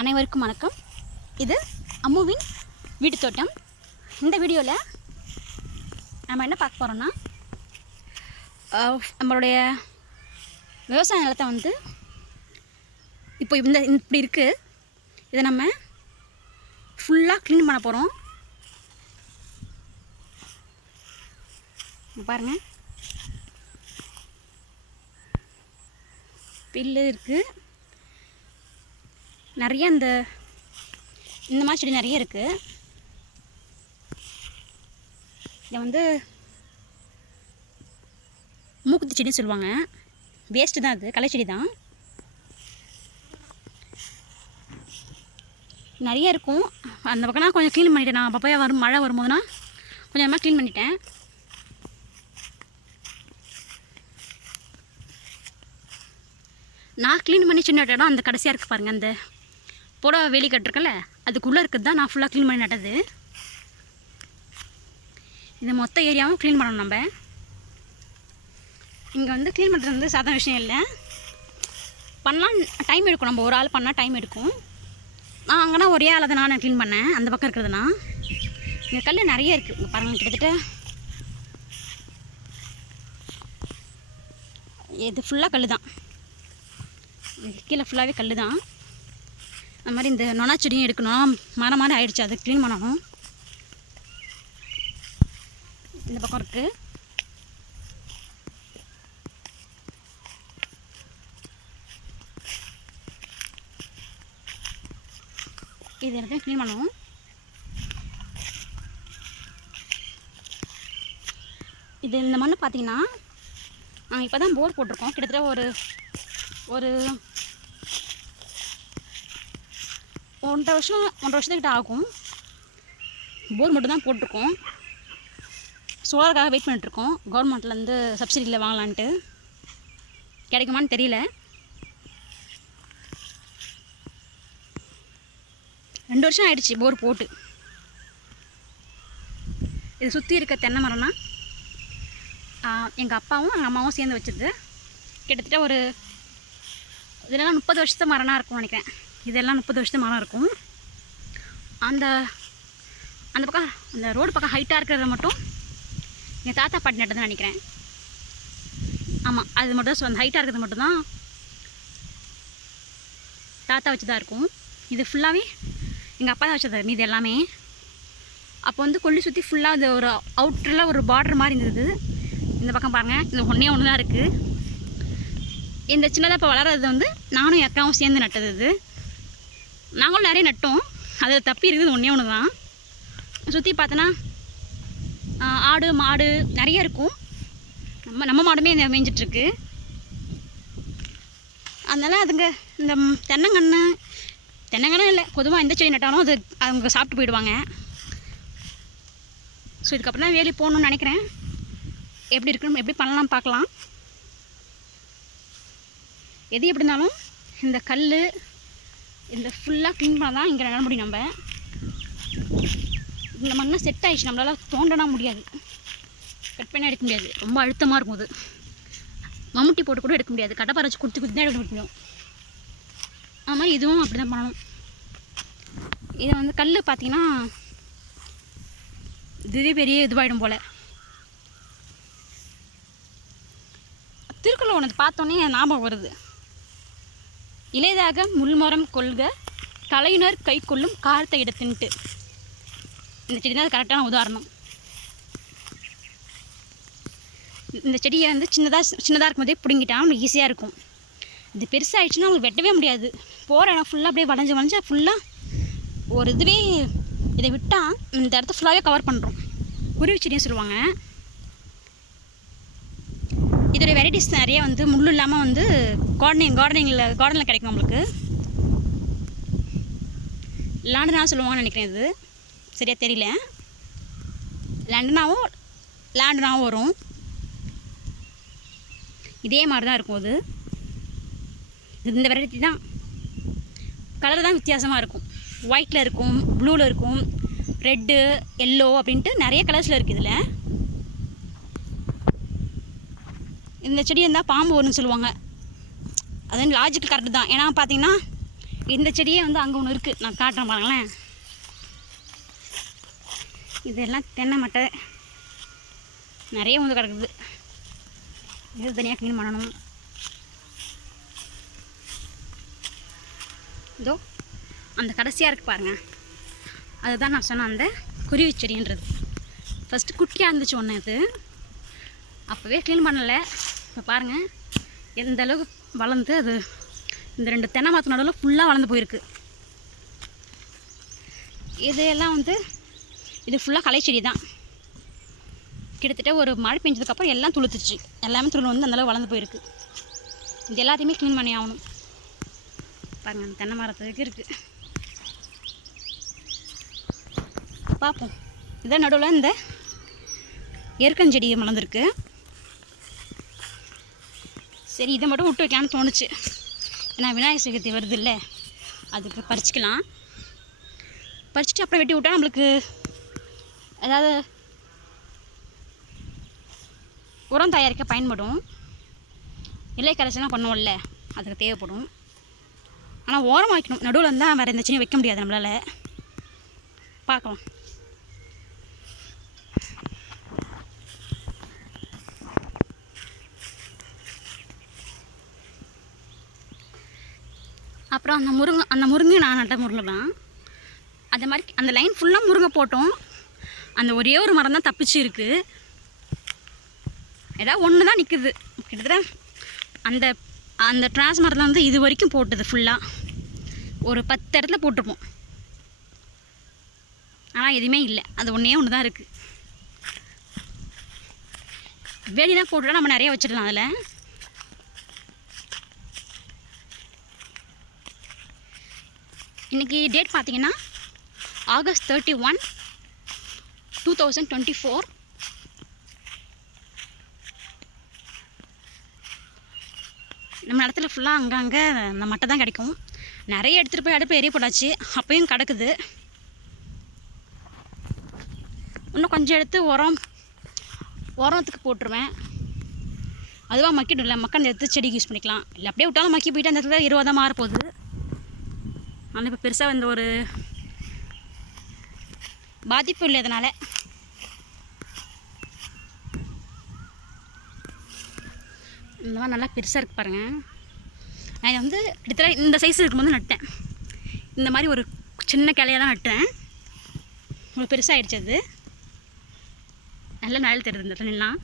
அனைவருக்கும் வணக்கம். இது அம்முவின் வீட்டு தோட்டம். இந்த வீடியோவில் நம்ம என்ன பார்க்க போகிறோன்னா, நம்மளுடைய விவசாய நிலத்தை வந்து இப்போ இப்படி இருக்குது. இதை நம்ம ஃபுல்லாக க்ளீன் பண்ண போகிறோம். பாருங்கள், பில்லு இருக்குது, நிறைய இந்த மாதிரி செடி நிறைய இருக்குது. இதை வந்து மூக்குத்தி செடின்னு சொல்லுவாங்க. வேஸ்ட்டு தான், அது களை செடி தான். நிறைய இருக்கும். அந்த பக்கம் நான் கொஞ்சம் க்ளீன் பண்ணிட்டேன். நான் அப்பப்போ மழை வரும்போதுனா கொஞ்சமாக க்ளீன் பண்ணிட்டேன். நான் க்ளீன் பண்ணி சின்ன இடம் அந்த கடைசியாக இருக்குது பாருங்கள். அந்த புடவை வேலி கட்டிருக்கல, அதுக்குள்ளே இருக்கிறது தான் நான் ஃபுல்லாக க்ளீன் பண்ணி நட்டது. இந்த மொத்த ஏரியாவும் க்ளீன் பண்ணணும். நம்ம இங்கே வந்து க்ளீன் பண்ணுறது வந்து சாதாரண விஷயம் இல்லை. பண்ணலாம், டைம் எடுக்கும். நம்ம ஒரு ஆள் பண்ணால் டைம் எடுக்கும். நான் அங்கேனா ஒரே ஆள் தான் நான் க்ளீன் பண்ணேன். அந்த பக்கம் இருக்கிறதுனா இங்கே கல் நிறைய இருக்குது. இங்கே பாருங்கள், கிட்டத்தட்ட இது ஃபுல்லாக கல் தான். கீழே ஃபுல்லாகவே கல் தான். அது மாதிரி இந்த நொனா செடியும் எடுக்கணும். மரம் மாதிரி ஆயிடுச்சு, அதை க்ளீன் பண்ணணும். இந்த பக்கம் இருக்குது. இது எல்லாத்தையும் க்ளீன் பண்ணணும். இது இந்த மண் பார்த்திங்கன்னா, நாங்கள் இப்போ தான் போர் போட்டிருக்கோம். கிட்டத்தட்ட ஒரு 1.5 வருஷத்துக்கிட்ட ஆகும். போர் மட்டும் தான் போட்டிருக்கோம். சோலாருக்காக வெயிட் பண்ணிட்டுருக்கோம். கவர்மெண்ட்லேருந்து சப்சிடியில் வாங்கலான்ட்டு. கிடைக்குமான்னு தெரியல. 2 வருஷம் ஆயிடுச்சு போர் போட்டு. இது சுற்றி இருக்க தென்னை மரம்னா எங்கள் அப்பாவும் எங்கள் அம்மாவும் சேர்ந்து வச்சது. கிட்டத்தட்ட இதெல்லாம் 30 வருஷத்து மரம்னா இருக்கும்னு நினைக்கிறேன். இதெல்லாம் 30 வருஷத்து மரம் இருக்கும். அந்த பக்கம் அந்த ரோடு பக்கம் ஹைட்டாக இருக்கிறத மட்டும் எங்கள் தாத்தா பாட்டி நட்டதுன்னு நினைக்கிறேன். ஆமாம், அது மட்டும் அந்த ஹைட்டாக இருக்கிறது மட்டும்தான் தாத்தா வச்சு தான் இருக்கும். இது ஃபுல்லாகவே எங்கள் அப்பா தான் வச்சது. மீது எல்லாமே அப்போ வந்து கொல்லி சுற்றி ஃபுல்லாக அது ஒரு அவுட்டரில் ஒரு பார்டர் மாதிரி இருந்தது. இந்த பக்கம் பாருங்கள், இந்த ஒன்று தான் இருக்குது. இந்த சின்னதாக இப்போ வளர்கிறது வந்து நானும் என் அக்காவும் சேர்ந்து நட்டது. இது நாங்களும் நிறைய நட்டோம். அது தப்பி இருக்குது ஒன்று தான். சுற்றி பார்த்தோன்னா ஆடு மாடு நிறைய இருக்கும். நம்ம மாடுமே இந்த மேய்ஞ்சிட்ருக்கு. அதனால் அதுங்க இந்த தென்னங்கன்று இல்லை, பொதுவாக எந்த செடி நட்டாலும் அது அவங்க சாப்பிட்டு போயிடுவாங்க. ஸோ இதுக்கப்புறம் தான் வேலி போகணுன்னு நினைக்கிறேன். எப்படி இருக்குன்னு எப்படி பண்ணலாம் பார்க்கலாம். எது எப்படி இருந்தாலும் இந்த கல் இந்த ஃபுல்லாக க்ளீன் பண்ண தான் இங்கே நட முடியும். நம்ம இந்த மண்ணை செட் ஆகிடுச்சு. நம்மளால் தோண்டனா முடியாது, கட் பண்ணி எடுக்க முடியாது. ரொம்ப அழுத்தமாக இருக்கும். அது மம்முட்டி போட்டு கூட எடுக்க முடியாது. கட்டப்பாறை வச்சு குத்தி தான் எடுக்க முடியும். அது மாதிரி இதுவும் அப்படி தான் பண்ணணும். இதை வந்து கல் பார்த்திங்கன்னா இதுவே பெரிய இதுவாகிடும் போல். திருக்குறள் ஒன்று பார்த்தோன்னே ஞாபகம் வருது. இளையதாக முள்மரம் கொள்க கலையுனர் கை கொள்ளும் காலத்தை இடத்துன்ட்டு. இந்த செடி தான் அது கரெக்டான உதாரணம். இந்த செடியை வந்து சின்னதாக இருக்கும்போதே பிடுங்கிட்டா நம்மளுக்கு ஈஸியாக இருக்கும். இது பெருசாகிடுச்சுன்னா அவங்களுக்கு வெட்டவே முடியாது. போகிற இடம் ஃபுல்லாக அப்படியே வளைஞ்சு ஃபுல்லாக ஒரு இதுவே. இதை விட்டால் இந்த இடத்த ஃபுல்லாகவே கவர் பண்ணுறோம். குருவி செடின்னு சொல்லுவாங்க. இதோடைய வெரைட்டிஸ் நிறைய வந்து முள் இல்லாமல் வந்து கார்டனில் கிடைக்கும் நம்மளுக்கு. லாண்டனா சொல்லுவாங்கன்னு நினைக்கிறேன். இது சரியாக தெரியல. லாண்டனாவும் வரும். இதே மாதிரி தான் இருக்கும். அது இந்த வெரைட்டி தான். கலர் தான் வித்தியாசமாக இருக்கும். ஒயிட்டில் இருக்கும், ப்ளூவில் இருக்கும், ரெட்டு, எல்லோ அப்படின்ட்டு நிறைய கலர்ஸில் இருக்குது. இதில் இந்த செடி இருந்தால் பாம்பு வரும்னு சொல்லுவாங்க. அது லாஜிக்கல் கரெக்டு தான். ஏன்னா பார்த்தீங்கன்னா இந்த செடியே வந்து அங்கே ஒன்று இருக்குது, நான் காட்டுறேன் பாருங்களேன். இதெல்லாம் தென்னை மட்டை நிறைய வந்து கிடக்குது. இது தனியாக க்ளீன் பண்ணணும். இதோ அந்த கடைசியாக இருக்குது பாருங்கள், அதுதான் நான் சொன்னேன் அந்த குருவி செடின்றது. ஃபஸ்ட்டு குட்டியாக இருந்துச்சு ஒன்று, இது அப்போவே க்ளீன் பண்ணலை. இப்போ பாருங்கள் எந்த அளவுக்கு வளர்ந்து அது இந்த 2 தென்னை மரத்து நடுவில் ஃபுல்லாக வளர்ந்து போயிருக்கு. இதெல்லாம் வந்து இது ஃபுல்லாக களை செடி தான். கிட்டத்தட்ட ஒரு மழை பெஞ்சதுக்கப்புறம் எல்லாம் துளுத்துச்சு, எல்லாமே துளு வந்து அந்தளவு வளர்ந்து போயிருக்கு. இது எல்லாத்தையுமே க்ளீன் பண்ணி ஆகணும். பாருங்கள் அந்த தென்னை மரத்துக்கு இருக்குது. பார்ப்போம். இதான் நடுவில் இந்த எருக்கஞ்செடி மலர்ந்துருக்கு. சரி இதை மட்டும் விட்டு வைக்கலான்னு தோணுச்சு. ஏன்னா விநாயகர் சதுர்த்தி வருது இல்லை, அதுக்கு பறிச்சிக்கலாம். பறிச்சுட்டு அப்புறம் வெட்டி விட்டால் நம்மளுக்கு ஏதாவது உரம் தயாரிக்க பயன்படும். இலை கரைச்சலாம் பண்ணுவோம்ல, அதுக்கு தேவைப்படும். ஆனால் ஓரமாக வைக்கணும், நடுவில் இருந்தால் வேறு எந்த செடியும் வைக்க முடியாது நம்மளால். பார்க்கலாம். அப்புறம் அந்த முருங்கை நான் நட்ட முருங்கை தான். அந்த மாதிரி அந்த லைன் ஃபுல்லாக முருங்கை போட்டோம். அந்த ஒரே ஒரு மரம் தான் தப்பிச்சு இருக்குது. ஏதாவது ஒன்று தான் நிற்குது. கிட்டத்தட்ட அந்த அந்த டிரான்ஸ்மரத்தில் வந்து இது வரைக்கும் போட்டது ஃபுல்லாக ஒரு 10 இடத்துல போட்டிருப்போம். ஆனால் எதுவுமே இல்லை, அது ஒன்று தான் இருக்குது. வேலிலாம் போட்டுட்டா நம்ம நிறைய வச்சிடலாம். அதில் இன்றைக்கி டேட் பார்த்திங்கன்னா ஆகஸ்ட் 31, 2024. நம்ம இடத்துல ஃபுல்லாக அங்கங்கே அந்த மட்டை தான் கிடைக்கும். நிறைய எடுத்துகிட்டு போய் அடுப்பு எரிய போட்டாச்சு, அப்பையும் கிடக்குது. இன்னும் கொஞ்சம் எடுத்து உரத்துக்கு போட்டுருவேன். அதுவாக மக்கிடும் இல்லை, மக்கள் எடுத்து செடிக்கு யூஸ் பண்ணிக்கலாம். இல்லை அப்படியே விட்டாலும் மக்கி போயிட்டு அந்த இடத்துல 20 தான் மாறப்போகுது. ஆனால் இப்போ பெருசாக இந்த ஒரு பாதிப்பு இல்லை. அதனால் இந்த மாதிரி நல்லா பெருசாக இருக்குது பாருங்கள். நான் வந்து கிட்டத்தட்ட இந்த சைஸ் இருக்கும்போது நட்டேன். இந்த மாதிரி ஒரு சின்ன கிளையாக தான் நட்டேன். ஒரு பெருசாகிடுச்சு. அது நல்லா நிழல் தெரியுது இந்த தண்ணிலாம்.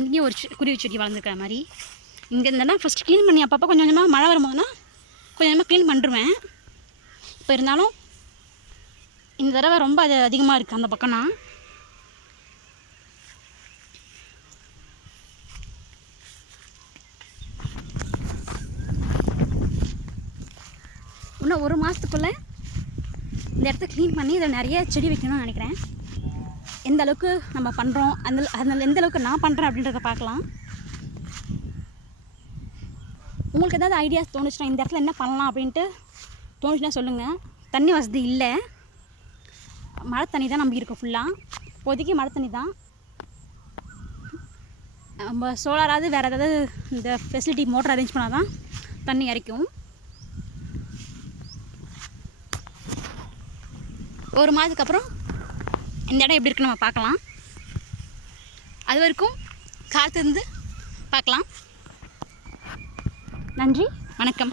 இங்கேயும் ஒரு குருவி செடி வளர்ந்துருக்கிற மாதிரி. இங்கே இருந்தெல்லாம் ஃபஸ்ட்டு க்ளீன் பண்ணி அப்பப்போ கொஞ்சம் கொஞ்சமாக மழை வரும்போதுனா கொஞ்சம் கொஞ்சமாக க்ளீன் பண்ணிடுவேன். இப்போ இருந்தாலும் இந்த தடவை ரொம்ப அது அதிகமாக இருக்குது அந்த பக்கம்னா. இன்னும் 1 மாதத்துக்குள்ளே இந்த இடத்த க்ளீன் பண்ணி இதில் நிறைய செடி வைக்கணும்னு நினைக்கிறேன். எந்த அளவுக்கு நம்ம பண்ணுறோம், அதில் எந்த அளவுக்கு நான் பண்ணுறேன் அப்படின்றத பார்க்கலாம். உங்களுக்கு ஏதாவது ஐடியாஸ் தோணுச்சுன்னா இந்த இடத்துல என்ன பண்ணலாம் அப்படின்ட்டு தோணுச்சுன்னா சொல்லுங்கள். தண்ணி வசதி இல்லை, மழை தண்ணி தான் நம்பி இருக்கோம் ஃபுல்லாக. இப்போதைக்கு மழை தண்ணி தான். நம்ம சோலாராவது வேறு ஏதாவது இந்த ஃபெசிலிட்டி மோட்டர் அரேஞ்ச் பண்ணால் தான் தண்ணி இறைக்கும். 1 மாதத்துக்கு அப்புறம் இந்த இடம் எப்படி இருக்குன்னு நம்ம பார்க்கலாம். அது வரைக்கும் காத்திருந்து பார்க்கலாம். நன்றி, வணக்கம்.